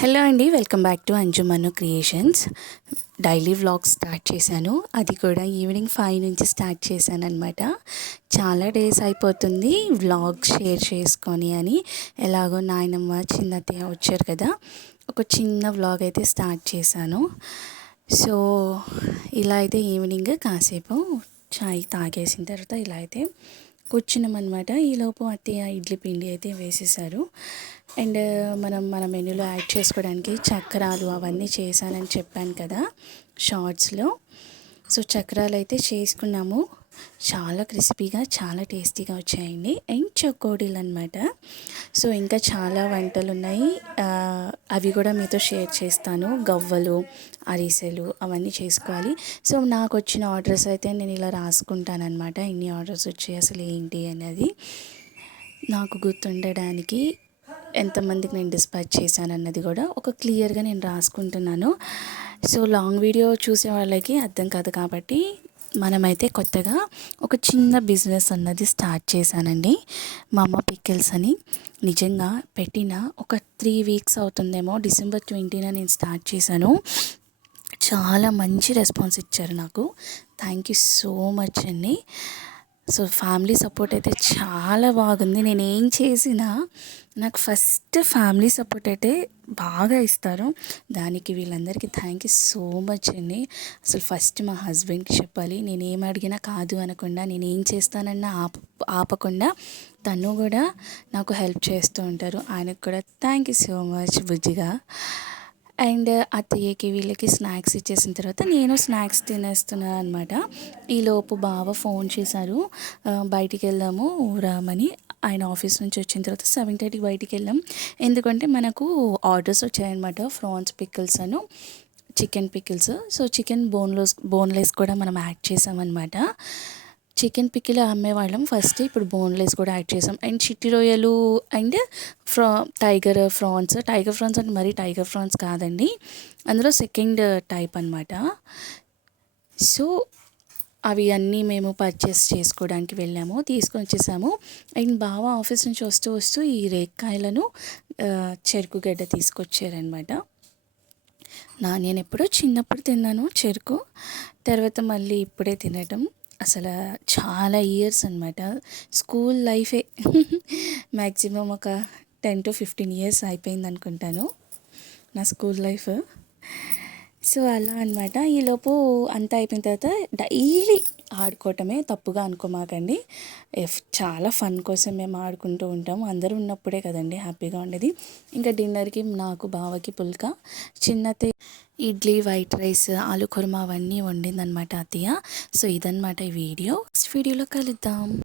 Hello అండి welcome back to Anjuman creations. Daily vlog start చేశాను. అది కూడా ఈవినింగ్ ఫైవ్ నుంచి స్టార్ట్ చేశాను అనమాట చాలా డేస్ అయిపోతుంది వ్లాగ్ షేర్ చేసుకొని అని. ఎలాగో నాయనమ్మ చిన్నత్తయ్య వచ్చారు కదా. ఒక చిన్న వ్లాగ్ అయితే స్టార్ట్ చేశాను. సో ఇలా అయితే ఈవినింగ్ కాసేపు చాయ్ తాగేసిన తర్వాత ఇలా అయితే కూర్చున్నామన్నమాట. ఈలోపు అత్తయ్య ఇడ్లీ పిండి అయితే వేసేసారు. అండ్ మనం మన మెనూలో యాడ్ చేసుకోవడానికి చక్రాలు అవన్నీ చేశానని చెప్పాను కదా షార్ట్స్లో. సో చక్రాలు అయితే చేసుకున్నాము. చాలా క్రిస్పీగా చాలా టేస్టీగా వచ్చాయండి. అండ్ చకోడీలు అనమాట సో ఇంకా చాలా వంటలు ఉన్నాయి అవి కూడా మీతో షేర్ చేస్తాను. గవ్వలు అరిసెలు అవన్నీ చేసుకోవాలి. సో నాకు వచ్చిన ఆర్డర్స్ అయితే నేను ఇలా రాసుకుంటానమాట ఇన్ని ఆర్డర్స్ వచ్చాయి అసలు ఏంటి అనేది నాకు గుర్తుండడానికి ఎంతమందికి నేను డిస్పాచ్ చేశాను అన్నది కూడా ఒక క్లియర్గా నేను రాసుకుంటున్నాను. సో లాంగ్ వీడియో చూసే వాళ్ళకి అర్థం కాదు కాబట్టి మనమైతే కొత్తగా ఒక చిన్న బిజినెస్ అన్నది స్టార్ట్ చేశానండి. మా అమ్మ పిక్కిల్స్ అని. నిజంగా పెట్టిన ఒక త్రీ వీక్స్ అవుతుందేమో డిసెంబర్ ట్వంటీన నేను స్టార్ట్ చేశాను. చాలా మంచి రెస్పాన్స్ ఇచ్చారు నాకు. థ్యాంక్ యూ సో మచ్ అండి. సో ఫ్యామిలీ సపోర్ట్ అయితే చాలా బాగుంది. నేను ఏం చేసినా నాకు ఫస్ట్ ఫ్యామిలీ సపోర్ట్ అయితే బాగా ఇస్తారు. దానికి వీళ్ళందరికీ థ్యాంక్ యూ సో మచ్ అండి. అసలు ఫస్ట్ మా హస్బెండ్కి చెప్పాలి. నేను ఏం అడిగినా కాదు అనకుండా నేను ఏం చేస్తానన్నా ఆప ఆపకుండా తను కూడా నాకు హెల్ప్ చేస్తూ ఉంటారు. ఆయనకు కూడా థ్యాంక్ యూ సో మచ్ బుజ్జిగా. అండ్ అత్తయ్యకి వీళ్ళకి స్నాక్స్ ఇచ్చేసిన తర్వాత నేను స్నాక్స్ తినేస్తున్నాను అనమాట ఈలోపు బావ ఫోన్ చేశారు బయటికి వెళ్దాము రామని. ఆయన ఆఫీస్ నుంచి వచ్చిన తర్వాత సెవెన్ థర్టీకి బయటికి వెళ్ళాం ఎందుకంటే మనకు ఆర్డర్స్ వచ్చాయన్నమాట ఫ్రాన్స్ పికిల్స్ అను chicken pickles so chicken boneless boneless కూడా మనం యాడ్ చేసామన్నమాట. చికెన్ పిక్కిలు అమ్మేవాళ్ళం. ఫస్ట్ ఇప్పుడు బోన్లెస్ కూడా యాడ్ చేసాం. అండ్ చిట్టి రొయ్యలు అండ్ ఫ్రా టైగర్ ఫ్రాన్స్. టైగర్ ఫ్రాన్స్ అంటే మరీ టైగర్ ఫ్రాన్స్ కాదండి. అందులో సెకండ్ టైప్ అనమాట సో అవి అన్నీ మేము పర్చేస్ చేసుకోవడానికి వెళ్ళాము. తీసుకొని వచ్చేసాము. అండ్ బావ ఆఫీస్ నుంచి వస్తూ వస్తూ ఈ రేక్కాయలను చెరుకు గడ్డ తీసుకొచ్చారనమాట నా నేను ఎప్పుడో చిన్నప్పుడు తిన్నాను చెరుకు. తర్వాత మళ్ళీ ఇప్పుడే తినటం. అసలు చాలా ఇయర్స్ అనమాట స్కూల్ లైఫే మ్యాక్సిమం ఒక టెన్ టు ఫిఫ్టీన్ ఇయర్స్ అయిపోయింది అనుకుంటాను నా స్కూల్ లైఫ్ సో అలా అనమాట ఈలోపు అంతా అయిపోయిన తర్వాత డైలీ ఆడుకోవటమే తప్పుగా అనుకోమాకండి. చాలా ఫన్ కోసం మేము ఆడుకుంటూ ఉంటాము అందరూ ఉన్నప్పుడే కదండి హ్యాపీగా ఉండేది. ఇంకా డిన్నర్కి నాకు బావకి పుల్క చిన్నతే ఇడ్లీ వైట్ రైస్ ఆలు కుర్మా అవన్నీ వండిందనమాట అత్తయ్య. సో ఇదనమాట ఈ వీడియో. నెక్స్ట్ వీడియోలో కలుద్దాం.